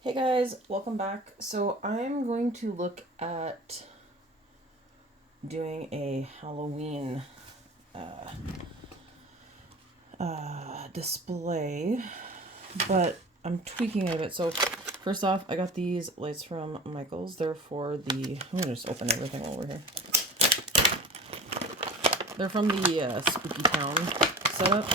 Hey guys, welcome back. So I'm going to look at doing a Halloween display, but I'm tweaking it a bit. So first off, I got these lights from Michaels. They're for the. I'm gonna just open everything while we're here. They're from the Spooky Town setup,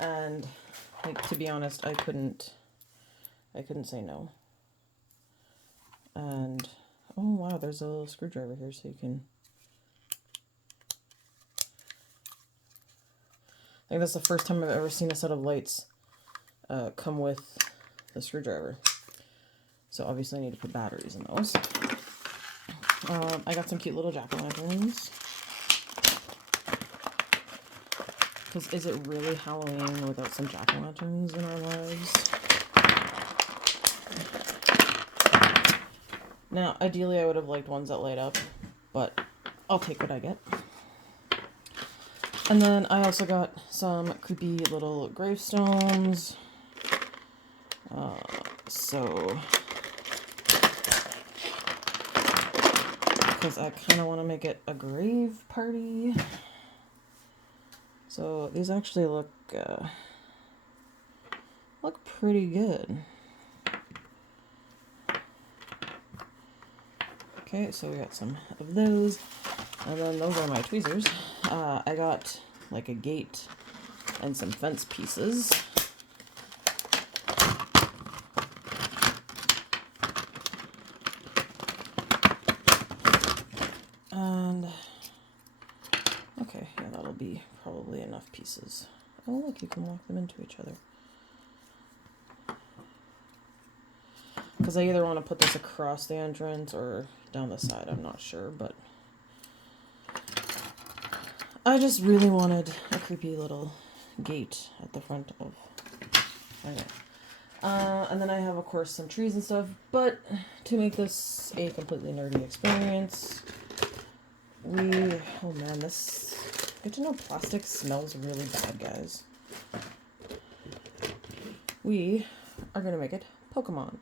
and like to be honest, I couldn't say no. And oh wow, there's a little screwdriver here, so you can. I think that's the first time I've ever seen a set of lights come with the screwdriver. So obviously I need to put batteries in those. I got some cute little jack-o'-lanterns. Because is it really Halloween without some jack-o'-lanterns in our lives? Now, ideally I would have liked ones that light up, but I'll take what I get. And then I also got some creepy little gravestones. Because I kind of want to make it a grave party. So these actually look pretty good. Okay, so we got some of those, and then those are my tweezers. I got like a gate and some fence pieces. And okay, yeah, that'll be probably enough pieces. Oh look, you can lock them into each other. Because I either want to put this across the entrance or down the side, I'm not sure, but I just really wanted a creepy little gate at the front of. Okay. And then I have, of course, some trees and stuff, but to make this a completely nerdy experience, oh man, this, good to know plastic smells really bad, guys. We are going to make it Pokemon.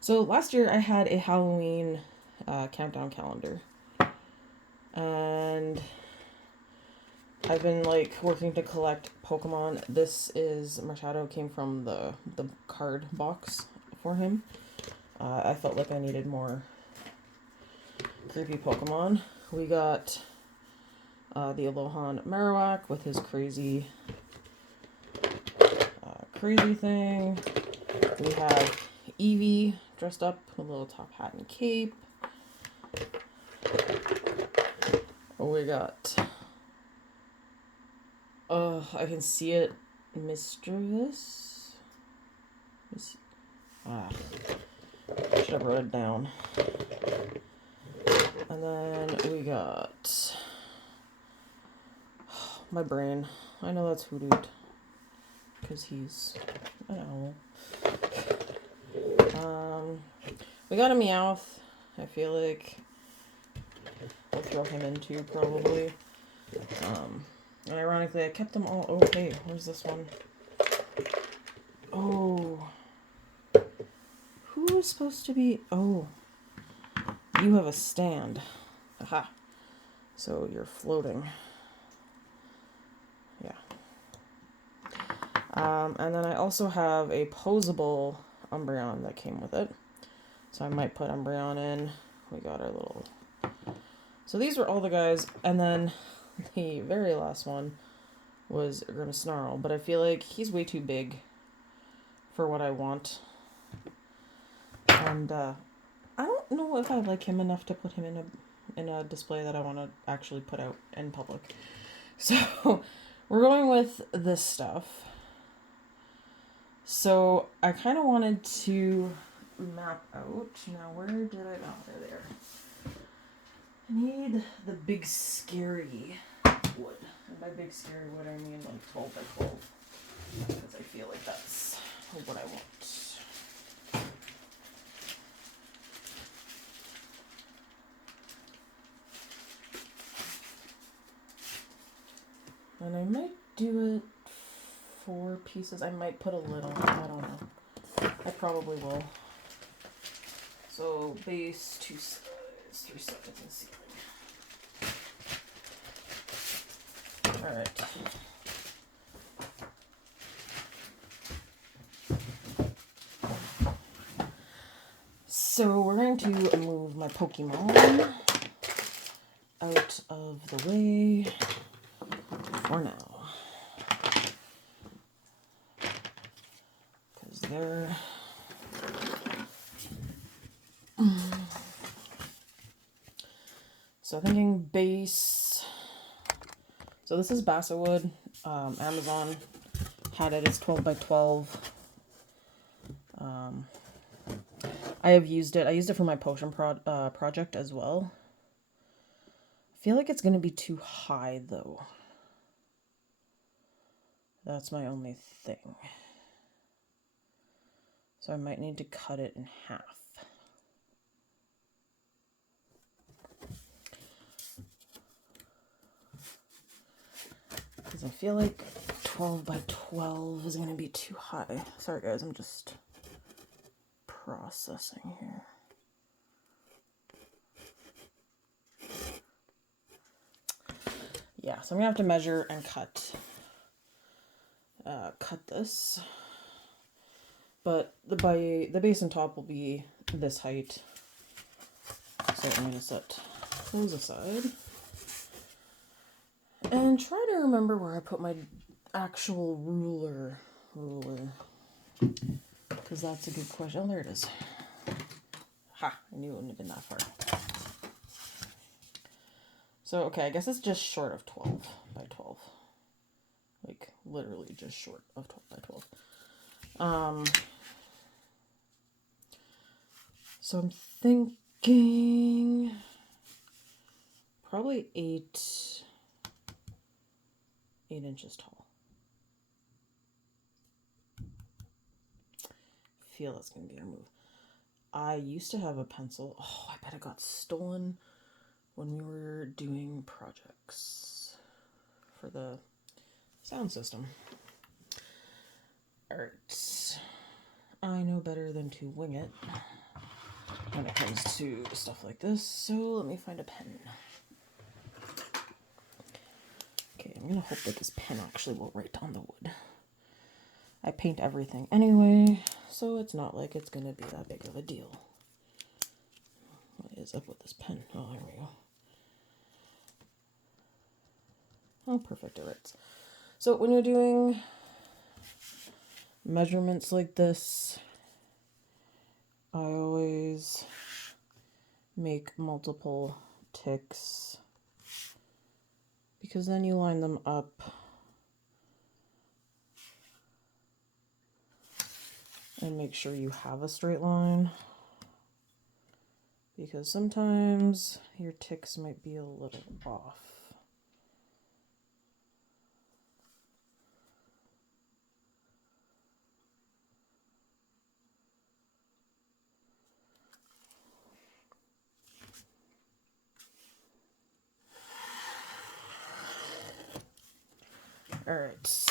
So last year I had a Halloween countdown calendar, and I've been like working to collect Pokemon. This is Machado, came from the card box for him. I felt like I needed more creepy Pokemon. We got the Alolan Marowak with his crazy thing. We have Eevee dressed up with a little top hat and cape. We got I can see it, Mischievous. Should have wrote it down. And then we got my brain. I know that's Hoodoo, because he's an owl. We got a Meowth. I feel like I'll throw him in too, probably. And ironically, I kept them all. Okay, where's this one? Oh. Who is supposed to be? Oh. You have a stand. Aha. So you're floating. Yeah. And then I also have a posable Umbreon that came with it. So I might put Umbreon in. We got our little... So these were all the guys. And then the very last one was Grimmsnarl. But I feel like he's way too big for what I want. And I don't know if I like him enough to put him in a display that I want to actually put out in public. So we're going with this stuff. So I kind of wanted to map out. Now, where did I... Oh, they're there. I need the big scary wood. And by big scary wood, I mean like 12 by 12. Because I feel like that's what I want. And I might do it 4 pieces. I might put a little, I don't know. I probably will. So base, 2 sides, 3 sides, and ceiling. Alright. So we're going to move my Pokemon out of the way for now. Because they're... So thinking base... So this is basswood. Amazon had it as 12 by 12. I have used it. I used it for my potion project as well. I feel like it's going to be too high, though. That's my only thing. So I might need to cut it in half. Because I feel like 12 by 12 is going to be too high. Sorry, guys. I'm just processing here. Yeah, so I'm gonna have to measure and cut this, but the base and top will be this height. So I'm gonna set those aside and try to remember where I put my actual ruler, because that's a good question. Oh, there it is. Ha! I knew it wouldn't have been that far. So, okay, I guess it's just short of 12 by 12. Like, literally just short of 12 by 12. So I'm thinking probably 8 inches tall. I feel that's going to be our move. I used to have a pencil. Oh, I bet it got stolen when we were doing projects for the sound system. Alright. I know better than to wing it when it comes to stuff like this, so let me find a pen. Okay, I'm gonna hope that this pen actually will write on the wood. I paint everything anyway, so it's not like it's gonna be that big of a deal. What is up with this pen? Oh, there we go. Oh, perfect, it writes. So when you're doing measurements like this, I always make multiple ticks because then you line them up and make sure you have a straight line, because sometimes your ticks might be a little off. All right.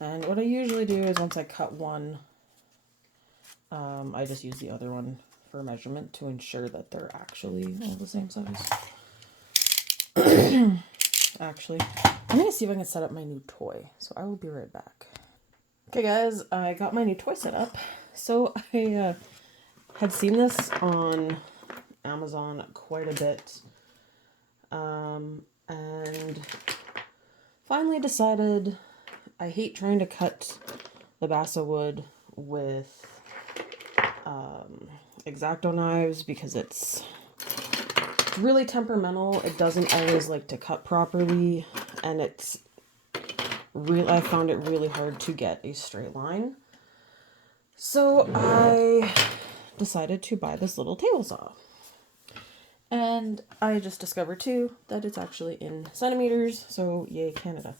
And what I usually do is once I cut one, I just use the other one for measurement to ensure that they're actually all the same size. Actually, I'm going to see if I can set up my new toy, so I will be right back. Okay guys, I got my new toy set up. So I had seen this on Amazon quite a bit, and finally decided I hate trying to cut the basswood with X-Acto knives because it's really temperamental. It doesn't always like to cut properly, and I found it really hard to get a straight line. So I decided to buy this little table saw. And I just discovered too that it's actually in centimeters, so yay Canada.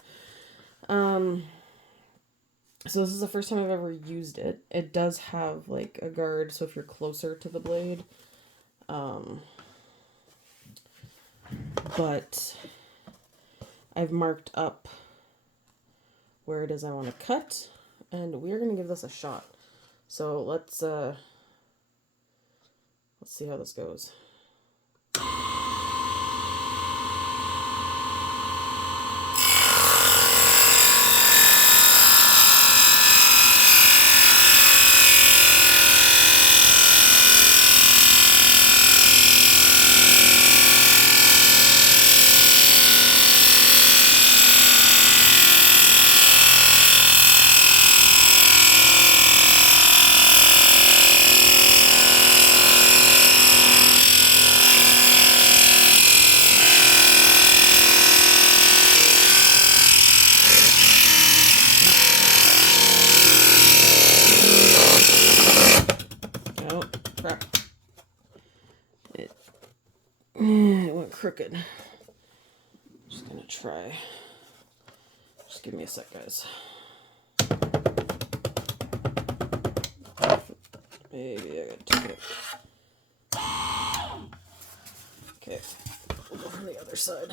So this is the first time I've ever used it. It does have like a guard, so if you're closer to the blade, but I've marked up where it is I want to cut, and we're going to give this a shot. So let's see how this goes. It went crooked. Just gonna try. Just give me a sec, guys. Maybe I gotta take it. Okay, we'll go from the other side.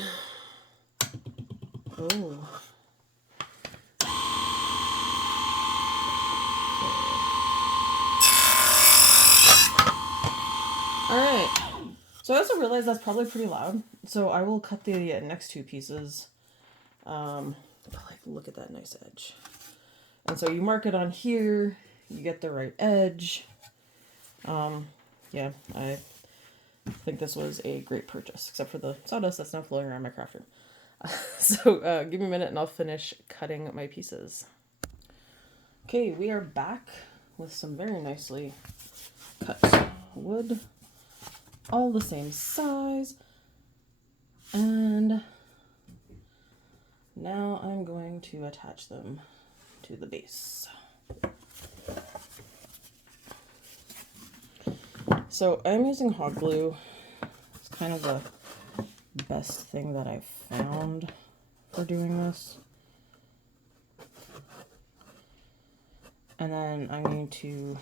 Oh. Alright. So I also realized that's probably pretty loud. So I will cut the next two pieces. But like, look at that nice edge. And so you mark it on here. You get the right edge. Yeah, I think this was a great purchase, except for the sawdust that's now floating around my craft room. So give me a minute and I'll finish cutting my pieces. Okay, we are back with some very nicely cut wood, all the same size, and now I'm going to attach them to the base. So I'm using hot glue. It's kind of the best thing that I've found for doing this. And then I'm going to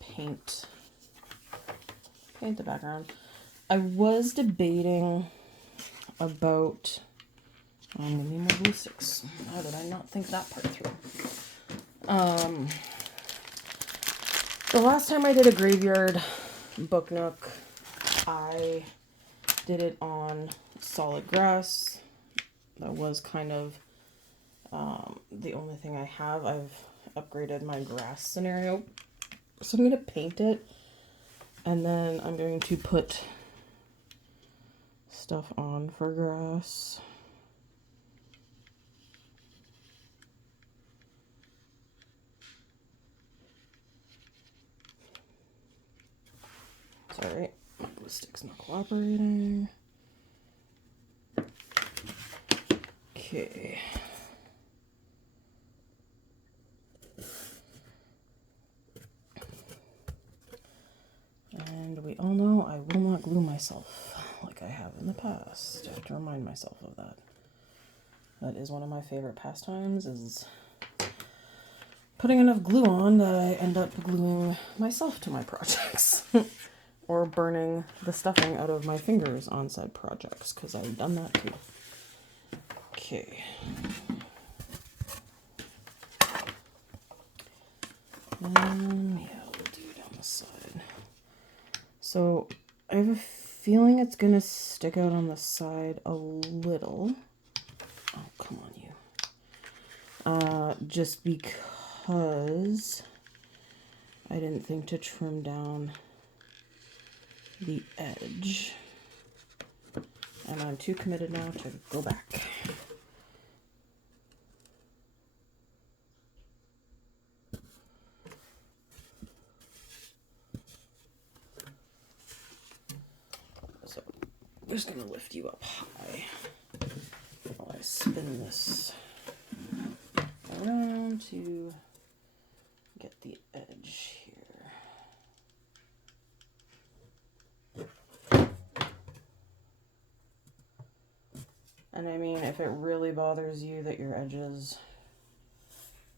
paint the background. I was debating about, I'm gonna need more glue sticks. How did I not think that part through? The last time I did a graveyard book nook, I did it on solid grass. That was kind of the only thing I have. I've upgraded my grass scenario. So I'm going to paint it, and then I'm going to put stuff on for grass. Sorry, my glue stick's not cooperating. Okay. And we all know I will not glue myself like I have in the past. I have to remind myself of that. That is one of my favorite pastimes, is putting enough glue on that I end up gluing myself to my projects. Or burning the stuffing out of my fingers on said projects, because I've done that too. Okay. Yeah, we'll do it on the side. So I have a feeling it's gonna stick out on the side a little. Oh, come on, you. Just because I didn't think to trim down the edge. And I'm too committed now to go back. So I'm just gonna lift you up high while I spin this around to get the edge here. And I mean, if it really bothers you that your edges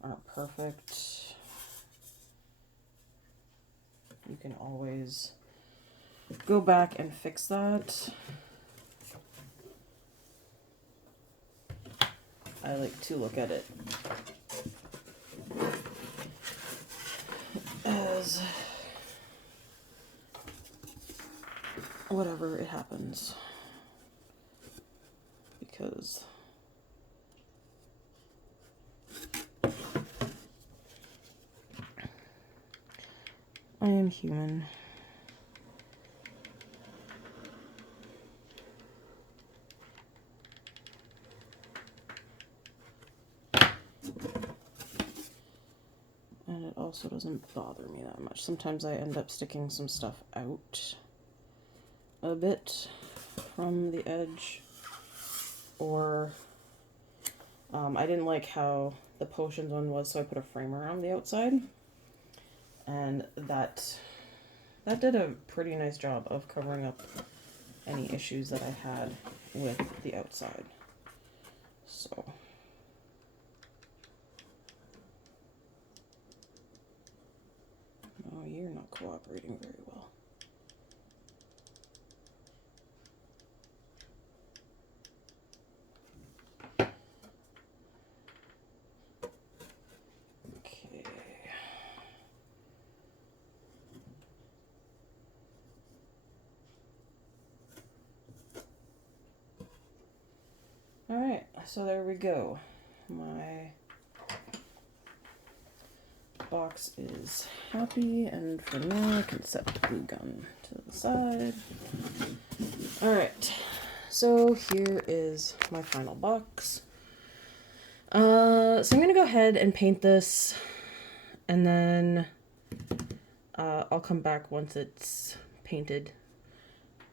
aren't perfect, you can always go back and fix that. I like to look at it as whatever it happens, because I am human. And it also doesn't bother me that much. Sometimes I end up sticking some stuff out a bit from the edge, or I didn't like how the potions one was, so I put a framer on the outside, and that did a pretty nice job of covering up any issues that I had with the outside. So oh, you're not cooperating very well. Okay. Alright, so there we go. My box is happy, and for now I can set the glue gun to the side. Alright, so here is my final box. So I'm gonna go ahead and paint this, and then I'll come back once it's painted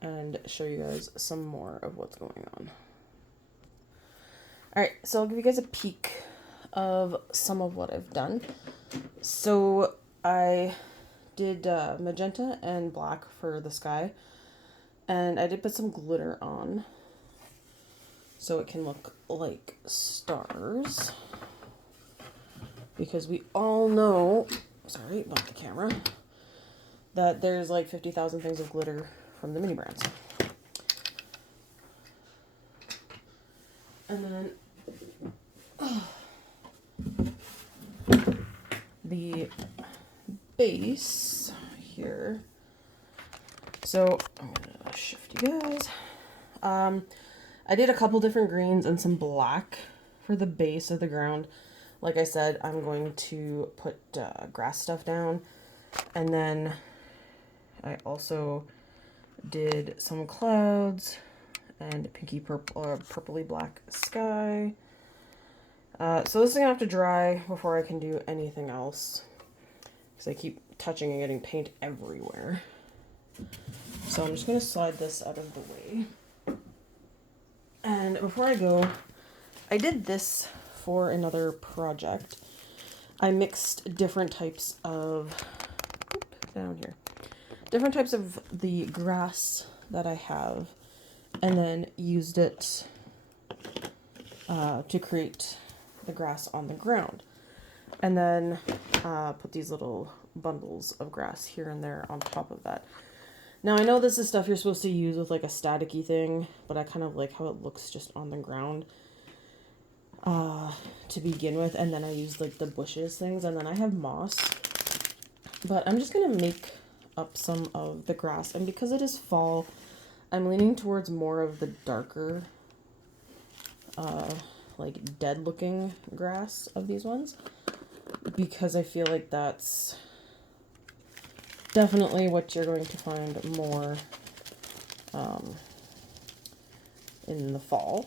and show you guys some more of what's going on. Alright, so I'll give you guys a peek of some of what I've done. So I did magenta and black for the sky, and I did put some glitter on so it can look like stars, because we all know, sorry about the camera, that there's like 50,000 things of glitter from the mini brands. And then the base here. So I'm gonna shift you guys. I did a couple different greens and some black for the base of the ground. Like I said, I'm going to put grass stuff down, and then I also did some clouds and pinky purple or purpley black sky. So this is gonna have to dry before I can do anything else, because I keep touching and getting paint everywhere. So I'm just gonna slide this out of the way. And before I go, I did this for another project. I mixed different types of, down here, different types of the grass that I have, and then used it to create the grass on the ground. And then put these little bundles of grass here and there on top of that. Now I know this is stuff you're supposed to use with like a staticky thing, but I kind of like how it looks just on the ground to begin with, and then I used like the bushes things, and then I have moss. But I'm just gonna make up some of the grass, and because it is fall, I'm leaning towards more of the darker like dead looking grass of these ones, because I feel like that's definitely what you're going to find more in the fall.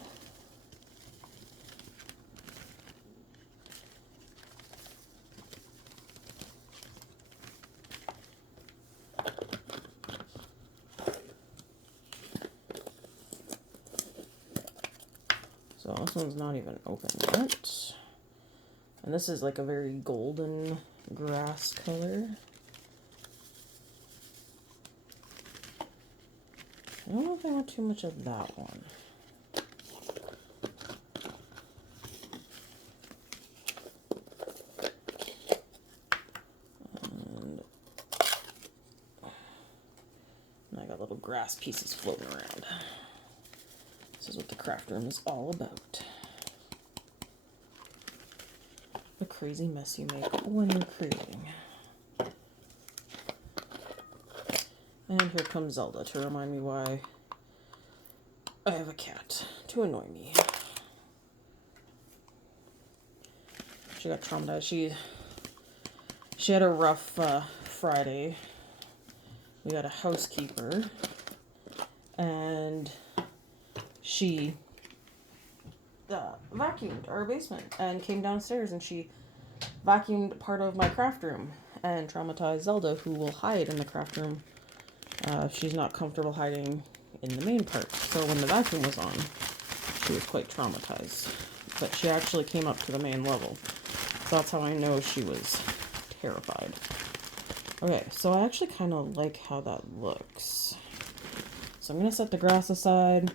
So this one's not even open yet. And this is like a very golden grass color. I don't know if I want too much of that one. And I got got little grass pieces floating around. This is what the craft room is all about. The crazy mess you make when you're creating. And here comes Zelda to remind me why I have a cat to annoy me. She got traumatized. She had a rough Friday. We got a housekeeper, and she vacuumed our basement and came downstairs, and she vacuumed part of my craft room and traumatized Zelda, who will hide in the craft room. She's not comfortable hiding in the main part. So when the vacuum was on, she was quite traumatized. But she actually came up to the main level. So that's how I know she was terrified. Okay, so I actually kind of like how that looks. So I'm going to set the grass aside.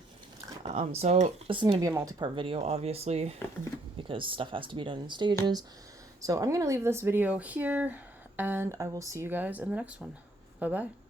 So this is going to be a multi-part video, obviously, because stuff has to be done in stages. So I'm going to leave this video here, and I will see you guys in the next one. Bye-bye.